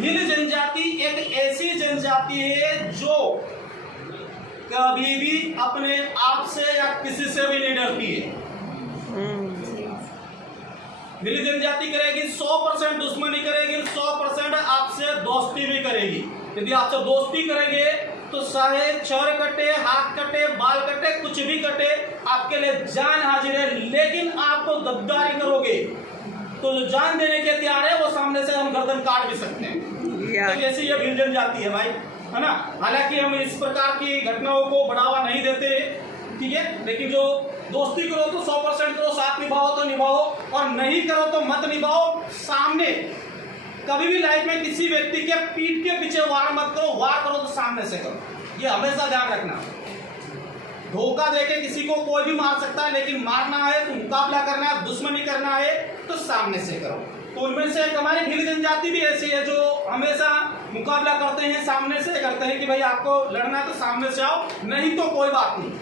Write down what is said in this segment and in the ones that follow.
भील जनजाति एक ऐसी जनजाति है जो कभी भी अपने आप से या किसी से भी नहीं डरती है। भील जनजाति करेगी 100% दुश्मनी करेगी, 100% आपसे दोस्ती भी करेगी। यदि आपसे दोस्ती करेंगे तो चाहे चर कटे, हाथ कटे, बाल कटे, कुछ भी कटे, आपके लिए जान हाजिर है। लेकिन आपको गद्दारी करोगे तो जो जान देने के तैयार है वो सामने से हम गर्दन काट भी सकते हैं। तो जैसे ये भील जनजाति है भाई, है ना। हालांकि हम इस प्रकार की घटनाओं को बढ़ावा नहीं देते, ठीक है, लेकिन जो दोस्ती करो तो 100% करो, साथ निभाओ तो निभाओ, और नहीं करो तो मत निभाओ। सामने कभी भी लाइफ में किसी व्यक्ति के पीठ के पीछे वार मत करो, वार करो तो सामने से करो। ये हमेशा ध्यान रखना। धोखा देके किसी को कोई भी मार सकता है, लेकिन मारना है तो मुकाबला करना है, दुश्मनी करना है तो सामने से करो। तो उनमें से एक हमारी भील जनजाति भी ऐसी है जो हमेशा मुकाबला करते हैं, सामने से करते हैं कि भाई आपको लड़ना है तो सामने से आओ, नहीं तो कोई बात नहीं।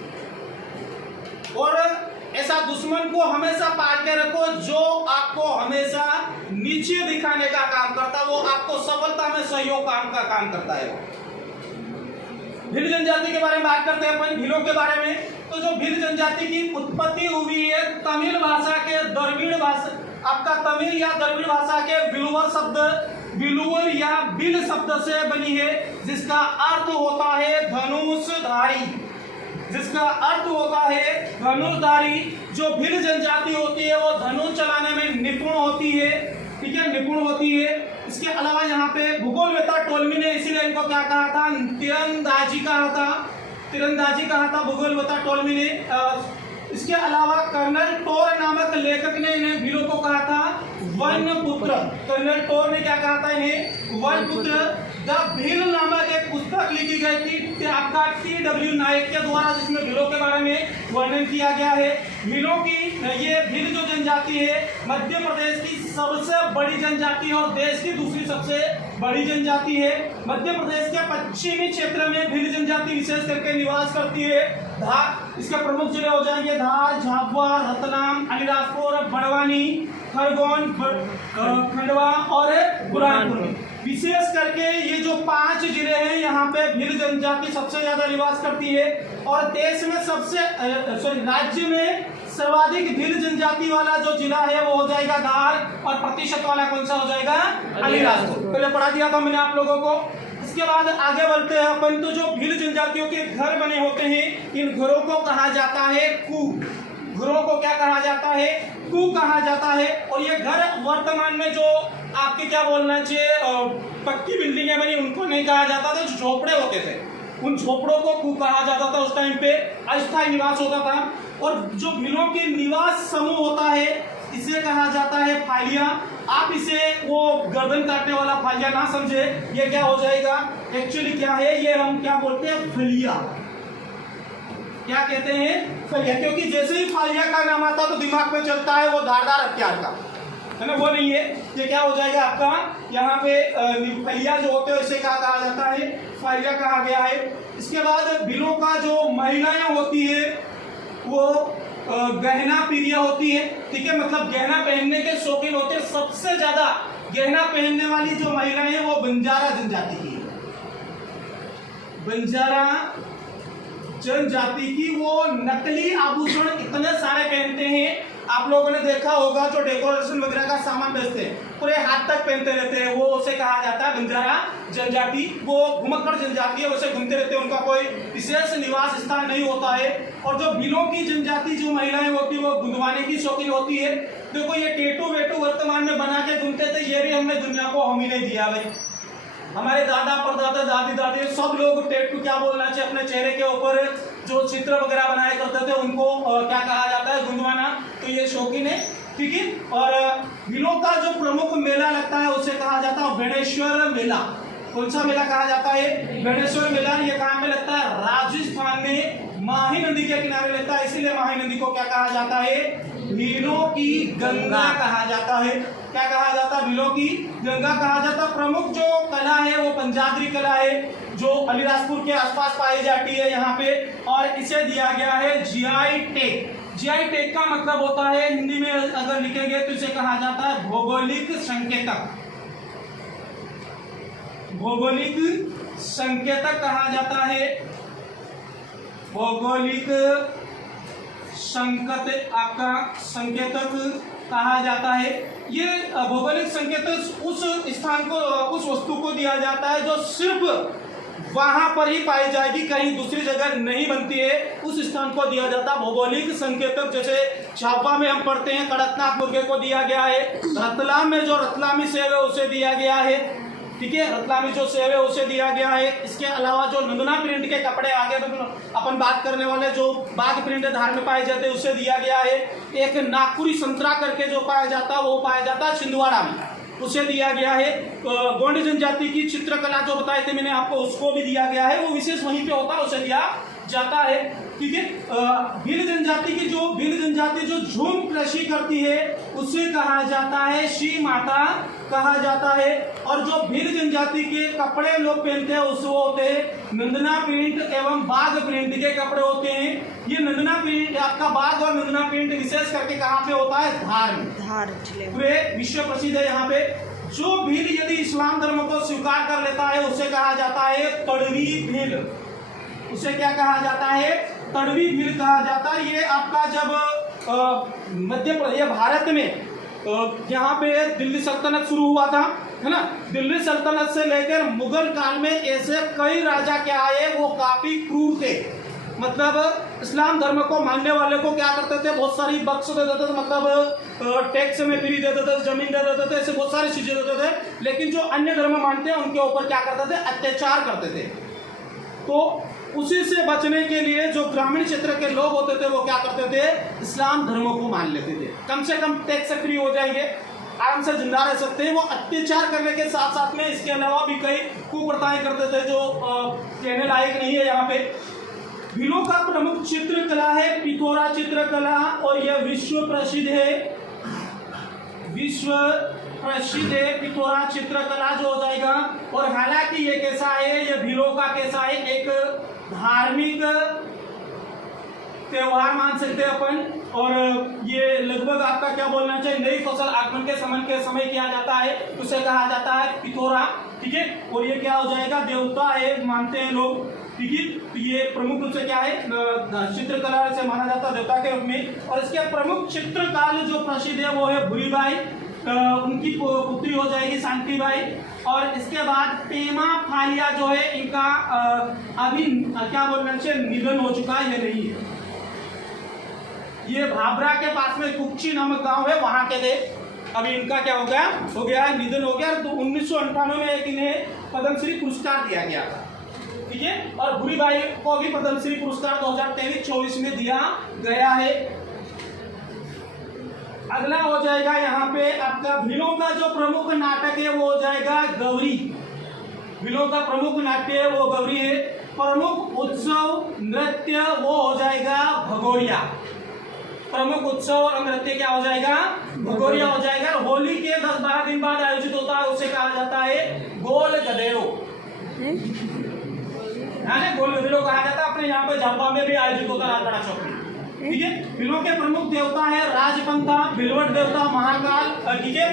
और ऐसा दुश्मन को हमेशा पाल के रखो जो आपको हमेशा नीचे दिखाने का काम करता है, वो आपको सफलता में सहयोग का काम करता है। भील जनजाति के बारे में बात करते हैं अपन, भीलों के बारे में। तो जो भील जनजाति की उत्पत्ति हुई है तमिल भाषा के द्रविड़ भाषा, आपका तमिल या द्रविड़ भाषा के विलुवर शब्द, विलुवर या बिल शब्द से बनी है, जिसका अर्थ होता है धनुषधारी, जिसका अर्थ होता है धनुषधारी। जो भील जनजाति होती है वो धनुष चलाने में निपुण होती है, ठीक है, निपुण होती है। इसके अलावा यहाँ पे भूगोलवेत्ता टोलमी ने इसीलिए इनको क्या कहा था, तीरंदाजी कहा था, तीरंदाजी कहा था भूगोलवेत्ता टोलमी ने। इसके अलावा कर्नल टोर नामक लेखक ने इन्हें भीलों को कहा था वन पुत्र। कर्नल टोर ने क्या कहा था इन्हें, वन पुत्र। द भील नामक एक पुस्तक लिखी गई थी आपका T.W. नायक के द्वारा, जिसमें भीलों के बारे में वर्णन किया गया है। भीलों की ये भील जो जनजाति है मध्य प्रदेश की सबसे बड़ी जनजाति है और देश की दूसरी सबसे बड़ी जनजाति है। मध्य प्रदेश के पश्चिमी क्षेत्र में भील जनजाति विशेष करके निवास करती है। धार, इसके प्रमुख जिले हो जाएंगे धार, झाबुआ, रतलाम, अलीराजपुर, बड़वानी, खरगोन, खंडवा और बुरहानपुर। विशेष करके ये जो 5 जिले हैं यहाँ पे भील जनजाति सबसे ज्यादा निवास करती है। और देश में राज्य में सर्वाधिक भील जनजाति वाला जो जिला है वो हो जाएगा धार, और प्रतिशत वाला कौन सा हो जाएगा, अलीराजपुर। पहले पढ़ा दिया था मैंने आप लोगों को। इसके बाद आगे बढ़ते हैं अपन। तो जो भील जनजातियों के घर बने होते हैं, इन घरों को कहा जाता है कू। घरों को क्या कहा जाता है, कू कहा जाता है। और ये घर वर्तमान में जो आपके क्या बोलना चाहिए पक्की बिल्डिंगें बनी उनको नहीं कहा जाता था, जो झोपड़े होते थे उन झोपड़ों को कू कहा जाता था। उस टाइम पे अस्थायी निवास होता था। और जो भीलों के निवास समूह होता है इसे कहा जाता है फालिया। आप इसे वो गर्दन काटने वाला फालिया ना समझे, ये क्या हो जाएगा, एक्चुअली क्या है, ये हम क्या बोलते हैं, फलिया। क्या कहते हैं, फलिया। क्योंकि जैसे ही फालिया का नाम आता तो दिमाग में चलता है वो धारदार हथियार का, है ना, वो नहीं है। ये क्या हो जाएगा आपका, यहाँ पे फलिया जो होते हैं इसे क्या कहा जाता है, फालिया कहा गया है। इसके बाद भीलों का जो महिलाएं होती है वो गहना प्रिय होती है, ठीक है, मतलब गहना पहनने के शौकीन होते हैं। सबसे ज्यादा गहना पहनने वाली जो महिलाएं हैं वो बंजारा जनजाति की है। बंजारा जनजाति की वो नकली आभूषण इतने सारे पहनते हैं, आप लोगों ने देखा होगा जो डेकोरेशन वगैरह का सामान बेचते हैं पूरे हाथ तक पहनते रहते हैं, वो उसे कहा जाता है बंजारा जनजाति। वो घुमक्कड़ जनजाति है, वैसे घूमते रहते हैं, उनका कोई विशेष निवास स्थान नहीं होता है। और जो भीलों की जनजाति जो महिलाएं होती है वो गुंदवाने की शौकीन होती है। देखो ये टेटू वेटू वर्तमान में बना के घूमते थे, ये भी हमने दुनिया को हम ही नहीं दिया भाई। हमारे दादा परदादा दादी दादी सब लोग टेटू क्या बोलना चाहिए, अपने चेहरे के ऊपर जो चित्र वगैरह बनाया करते थे उनको क्या कहा जाता है, गुंदवाना। तो ये शौकीन है, ठीक है। और भीलों का जो प्रमुख मेला लगता है उसे कहा जाता है बेणेश्वर मेला। कौन सा मेला कहा जाता है, बेणेश्वर मेला। ये कहाँ पे लगता है, राजस्थान में माही नदी के किनारे लगता है। इसीलिए माही नदी को क्या कहा जाता है, भीलों की गंगा कहा जाता है। क्या कहा जाता है, भीलों की गंगा कहा जाता है। प्रमुख जो कला है वो पंजाबी कला है जो अलीराजपुर के आसपास पाई जाती है यहाँ पे, और इसे दिया गया है GI टैग। GI टैग का मतलब होता है, हिंदी में अगर लिखेंगे तो इसे कहा जाता है भौगोलिक संकेतक। भौगोलिक संकेतक कहा जाता है। भौगोलिक संकेतक कहा जाता है। ये भौगोलिक संकेतक उस स्थान को, उस वस्तु को दिया जाता है जो सिर्फ वहां पर ही पाई जाएगी, कहीं दूसरी जगह नहीं बनती है, उस स्थान को दिया जाता है भौगोलिक संकेतक। जैसे झाबुआ में हम पढ़ते हैं कड़कनाथ मुर्गे को दिया गया है, रतलाम में जो रतलामी सेव है उसे दिया गया है, ठीक है, रतलामी जो सेव है उसे दिया गया है। इसके अलावा जो नंदना प्रिंट के कपड़े आगे अपन बात करने वाले जो बाघ प्रिंट धार में पाए जाते हैं उसे दिया गया है। एक नागपुरी संतरा करके जो पाया जाता है वो पाया जाता है छिंदवाड़ा में, उसे दिया गया है। गोंड जनजाति की चित्रकला जो बताए थे मैंने आपको, उसको भी दिया गया है, वो विशेष वहीं पे होता है, उसे दिया जाता है, ठीक है। भील जनजाति जो झूम कृषि करती है उसे कहा जाता है शी माता कहा जाता है। और जो भील जनजाति के कपड़े लोग पहनते हैं उस वो होते हैं नंदना प्रिंट एवं बाघ प्रिंट के कपड़े होते हैं। ये नंदना प्रिंट आपका बाघ और नंदना प्रिंट विशेष करके कहाँ पे होता है? धार में, पूरे विश्व प्रसिद्ध है यहाँ पे। जो भील यदि इस्लाम धर्म को स्वीकार कर लेता है उसे कहा जाता है तड़वी भील, उसे क्या कहा जाता है? तड़वी भील कहा जाता है। ये आपका जब मध्य प्रदेश भारत में यहाँ पे दिल्ली सल्तनत शुरू हुआ था, है ना, दिल्ली सल्तनत से लेकर मुगल काल में ऐसे कई राजा क्या आए, वो काफी क्रूर थे। मतलब इस्लाम धर्म को मानने वाले को क्या करते थे? बहुत सारी बख्श दे देते थे, मतलब टैक्स में फ्री दे देते थे, जमीन दे देते थे, ऐसे बहुत सारी चीजें देते थे। लेकिन जो अन्य धर्म मानते हैं उनके ऊपर क्या करते थे? अत्याचार करते थे। तो उसी से बचने के लिए जो ग्रामीण क्षेत्र के लोग होते थे वो क्या करते थे? इस्लाम धर्म को मान लेते थे, कम से कम टैक्स से फ्री हो जाएंगे, आराम से जिंदा रह सकते हैं। वो अत्याचार करने के साथ साथ में इसके अलावा भी कई कुप्रथाएं करते थे जो कहने लायक नहीं है। यहाँ पे भीलों का प्रमुख चित्रकला है पिथौरा चित्रकला, और यह विश्व प्रसिद्ध है, विश्व प्रसिद्ध है पिथौरा चित्रकला जो हो जाएगा। और हालांकि ये कैसा है? ये भीलों का कैसा है? एक धार्मिक त्योहार मान सकते हैं अपन, और ये लगभग आपका क्या बोलना चाहिए, नई फसल आगमन के समय किया जाता है, उसे कहा जाता है पिथौरा, ठीक है। और ये क्या हो जाएगा? देवता है मानते हैं लोग, ठीक है। तो ये प्रमुख रूप से क्या है? चित्रकला से माना जाता है देवता के रूप में। और इसके प्रमुख चित्रकार जो प्रसिद्ध है वो है भूरीबाई, उनकी पुत्री हो जाएगी शांतिबाई। और इसके बाद पेमा फालिया जो है इनका अभी क्या बोलना चाहिए, निधन हो चुका है, ये नहीं है। ये भाबरा के पास में कुक्ची नामक गांव है, वहां के थे, अभी इनका क्या हो गया है, निधन हो गया। तो 1998 में एक इन्हें पद्मश्री पुरस्कार दिया गया था, ठीक है। और भूरीबाई को भी पद्मश्री पुरस्कार 2023-24 में दिया गया है। अगला हो जाएगा यहाँ पे आपका भीलों का जो प्रमुख नाटक है वो हो जाएगा गौरी। भीलों का प्रमुख नाट्य है वो गौरी है। प्रमुख उत्सव नृत्य वो हो जाएगा भगोरिया। प्रमुख उत्सव और नृत्य क्या हो जाएगा? भगोरिया हो जाएगा। होली के 10-12 दिन बाद आयोजित होता है, उसे कहा जाता है गोल गदेरो, गोल गदेरो कहा जाता है। अपने यहाँ पे झाबुआ में भी आयोजित होता है राजवाड़ा चौक में, ठीक है। भीलों के प्रमुख देवता है राजपंथा, भिलवट देवता महाकाल, ठीक है,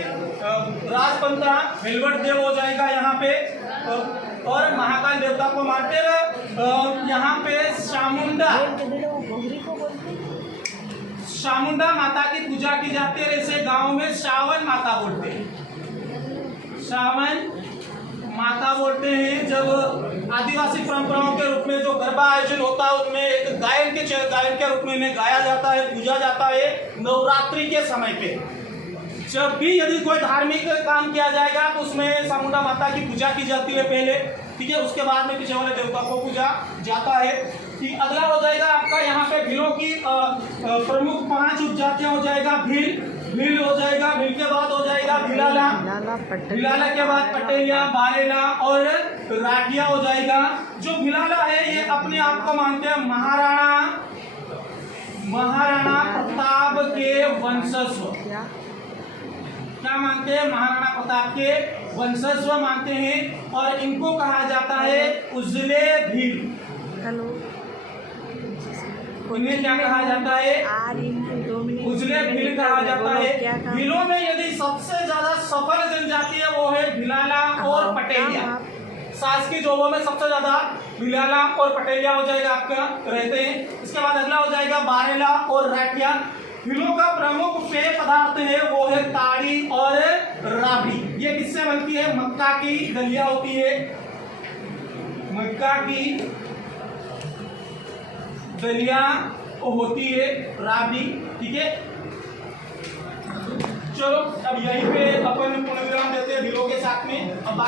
राजपंथा भिलवट देव हो जाएगा यहाँ पे, और महाकाल देवता को मानते हैं। यहाँ पे चामुंडा माता की पूजा की जाती है। ऐसे गांव में सावन माता बोलते हैं, सावन माता बोलते हैं। जब आदिवासी परंपराओं के रूप में जो गरबा आयोजन होता है उनमें एक गायन के रूप में इन्हें गाया जाता है, पूजा जाता है नवरात्रि के समय पे। जब भी यदि कोई धार्मिक काम किया जाएगा तो उसमें चामुंडा माता की पूजा की जाती है पहले, ठीक है, उसके बाद में पीछे वाले देवता को पूजा जाता है। ठीक, अगला हो जाएगा आपका यहाँ पे भीलों की प्रमुख 5 उपजातियां हो जाएगा। भील हो जाएगा, भील के बाद हो जाएगा भिलाला, भिलाला के बाद पटेलिया, बारेला और राठिया हो जाएगा। जो भिलाला है ये अपने आप को मानते हैं महाराणा प्रताप के वंशज। क्या मानते हैं? महाराणा प्रताप के वंशज मानते हैं। और इनको कहा जाता है उजले भील। इन्हें क्या कहा जाता है? उजले भील कहा जाता है। भीलों में यदि सबसे ज्यादा सफल जनजाति है वो है भिलाला और पटेलिया। शासकीय जॉबों में सबसे ज्यादा भिलाला और पटेलिया हो जाएगा आपका रहते हैं। इसके बाद अगला हो जाएगा बारेला और राठिया। भिलों का प्रमुख पेय पदार्थ है वो है ताड़ी और राबड़ी। ये किससे बनती है? मक्का की दलिया होती है, मक्का की दलिया होती है, राबड़ी। ठीक है, चलो अब यहीं पे अपन पूर्ण विराम देते हैं भिलों के साथ में। अब